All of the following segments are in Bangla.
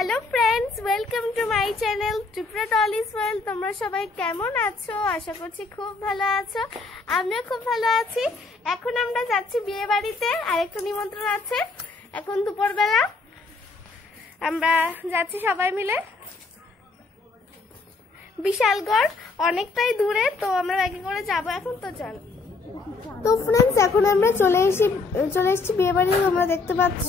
Hello friends, welcome to my channel Tripura टॉलिज वर्ल्ड। তোমরা সবাই কেমন আছো? আশা করছি খুব ভালো আছো। আমিও খুব ভালো আছি। এখন আমরা যাচ্ছি বিয়ে বাড়িতে, আরেকটু নিমন্ত্রণ আছে। এখন দুপুরবেলা আমরা যাচ্ছি সবাই মিলে বিশালগড়, অনেকটাই দূরে, তো আমরা বাইকে করে যাবো এখন। তো চলো। তো ফ্রেন্ডস, এখন আমরা চলে এসেছি বিয়ে বাড়ি। তোমরা দেখতে পাচ্ছ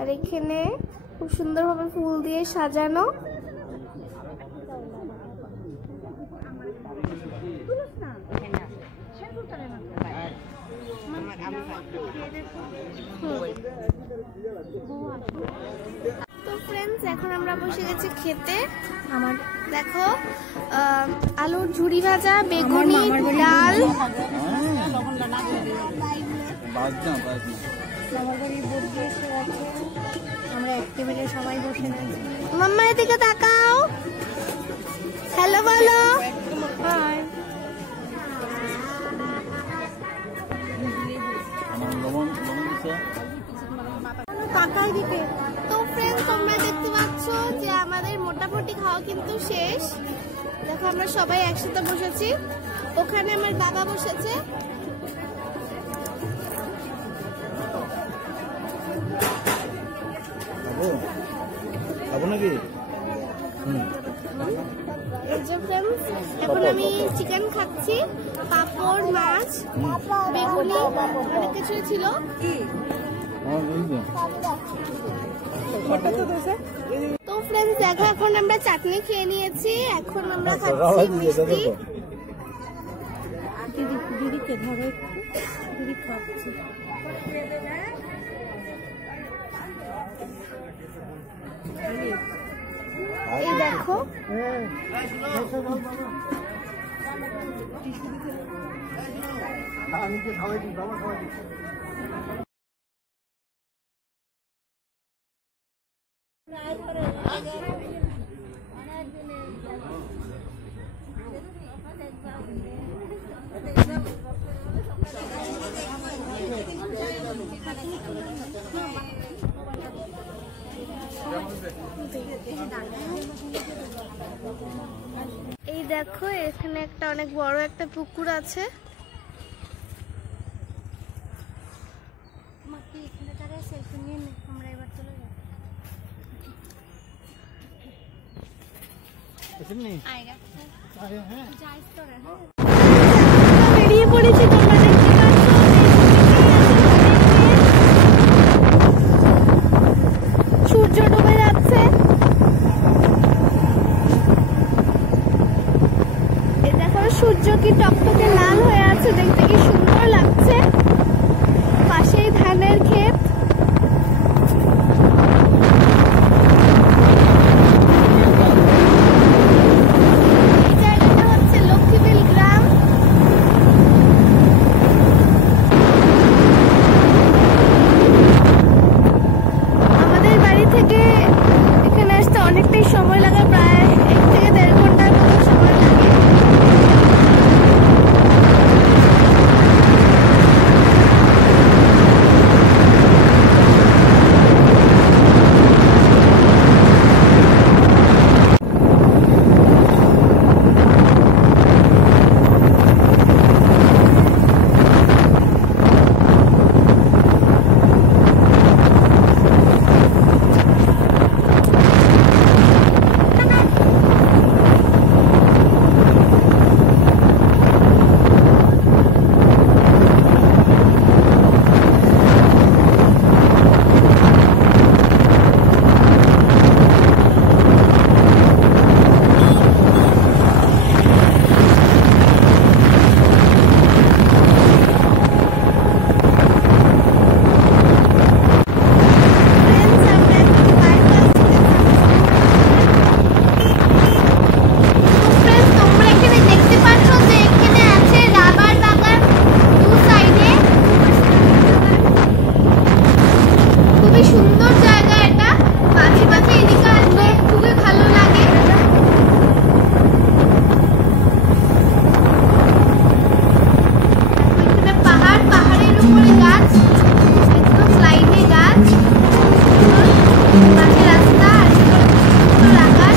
আর এখানে খুব সুন্দরভাবে ফুল দিয়ে সাজানো। তো ফ্রেন্ডস, এখন আমরা বসে গেছি খেতে। আমার দেখো আলুর ঝুড়ি ভাজা, বেগুনি, ডাল, আমরা এক টেবিলে সবাই বসে আছি। মাম্মা এদিকে তাকাও, হ্যালো বলো। তো ফ্রেন্ডস, তোমরা দেখতে পাচ্ছ যে আমাদের মোটামুটি খাওয়া কিন্তু শেষ। দেখো আমরা সবাই একসাথে বসেছি। ওখানে আমার বাবা বসেছে। এখন আমি চিকেন খাচ্ছি, পাপড়, মাছ, বেগুনি, অনেক কিছু ছিল। তো ফ্রেন্ডস দেখো, এখন আমরা চাটনি খেয়ে নিয়েছি। এখন আমরা খাচ্ছি মিষ্টি। দিদিকে ধরো, দিদি খাচ্ছি। এই দেখো এই দেখো, এখানে একটা অনেক বড় একটা পুকুর আছে। বেরিয়ে পড়েছি, তোমরা দেখতে পাচ্ছ সূর্য ডুবে যাচ্ছে। এই দেখো সূর্য কি টকটকে লাল হয়ে আছে, দেখতে কি সুন্দর লাগছে। পাশেই ধানের ক্ষেত। অনেকটাই সময় লাগে, প্রায় 1 থেকে 1.5 ঘন্টার মতো সময় লাগে। গাছ, একদম স্লাইডে গাছ। মাঝে রাস্তা আর সুন্দর আকাশ।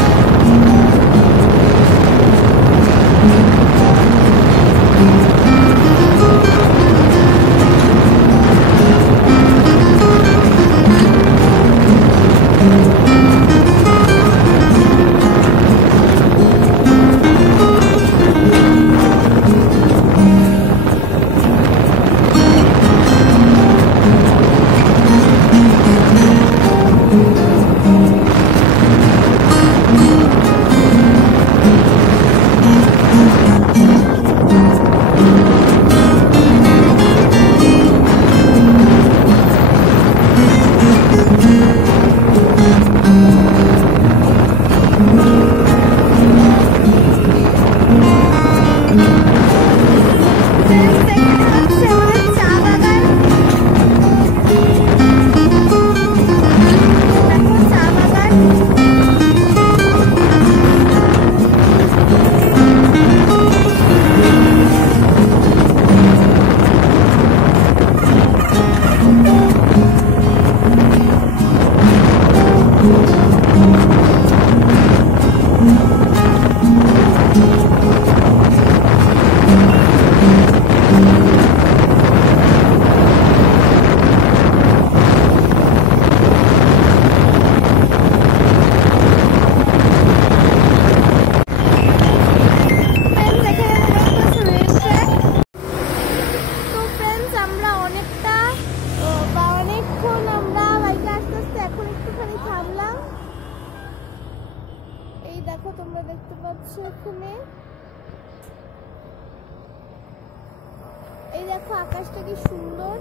দেখো তোমরা দেখতে পাচ্ছ এখানে, এই দেখো আকাশটা কি সুন্দর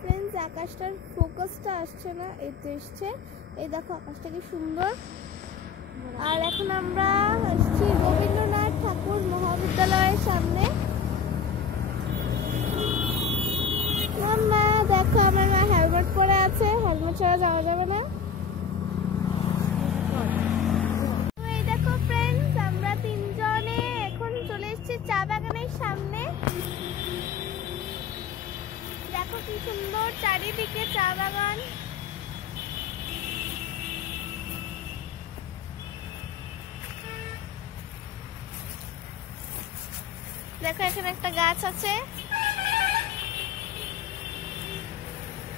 ফ্রেন্ডস। আকাশটার ফোকাসটা আসছে না, এই তো এসছে। এই দেখো আকাশটা কি সুন্দর। আর এখন আমরা আসছি রবীন্দ্রনাথ ঠাকুর মহাবিদ্যালয়ের সামনে। দেখো আমার মা হেলমেট পরে আছে, হেলমেট ছাড়া যাওয়া যাবে না। এই দেখো ফ্রেন্ডস, আমরা তিনজনে এখন চলে এসেছি চা বাগানের সামনে। দেখো কি সুন্দর চারিদিকে চা বাগান। দেখো এখানে একটা গাছ আছে।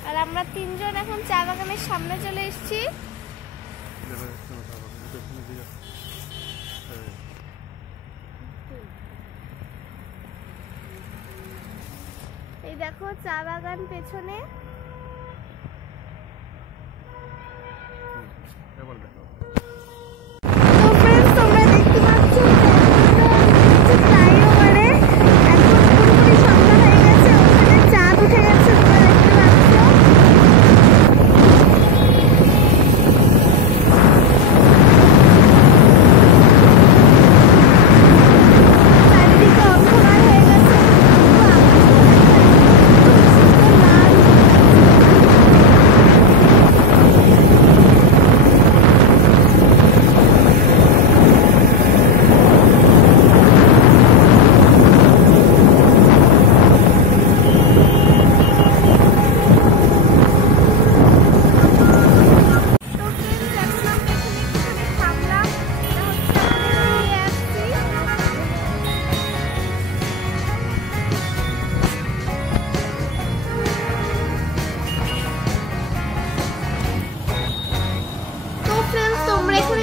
আর আমরা তিনজন এখন চা বাগানের সামনে চলে এসেছি। এই দেখো চা বাগান পেছনে। তোমরা দেখতে পাচ্ছ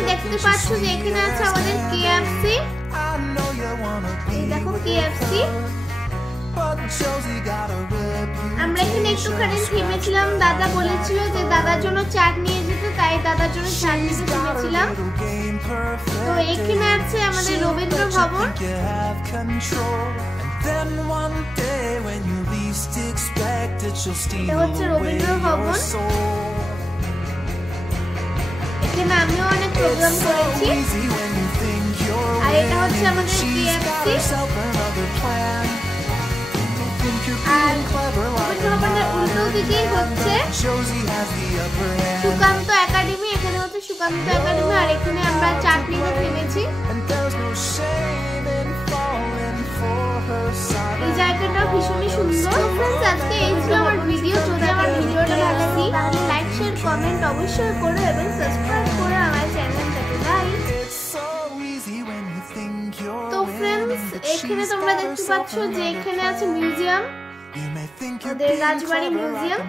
দেখতে পাচ্ছ যে এখানে আছে আমাদের KFC। এই দেখো KFC। আমরা এখানে একটুখানি থেমেছিলাম, দাদা বলেছিল যে দাদার জন্য চাট নিয়ে যেতে, তাই দাদার জন্য চাট নিতে থেমেছিলাম। তো এখানে আছে আমাদের রবীন্দ্র ভবন। এটা হচ্ছে রবীন্দ্র ভবন। এখানে আমিও অনেক প্রোগ্রাম করেছি। আর এটা হচ্ছে আমাদের KFC। আর রবীন্দ্র ভবনের উল্টো দিকেই হচ্ছে সুকান্ত একাডেমি। এখানে হচ্ছে সুকান্ত একাডেমি। আর এখানে আমরা চাট নিতে থেমেছি। এই জায়গাটা ভীষণই সুন্দর। ফ্রেন্ডস, আজকে এই ছিল আমার ভিডিও। যদি আমার ভিডিওটা ভালো লাগে অবশ্যই করো এবং সাবস্ক্রাইব করো আমার চ্যানেলটাকে। বাই। তো ফ্রেন্ডস, এখানে তোমরা দেখতে পাচ্ছ যে এখানে আছে মিউজিয়াম, ওদের রাজবাড়ি মিউজিয়াম।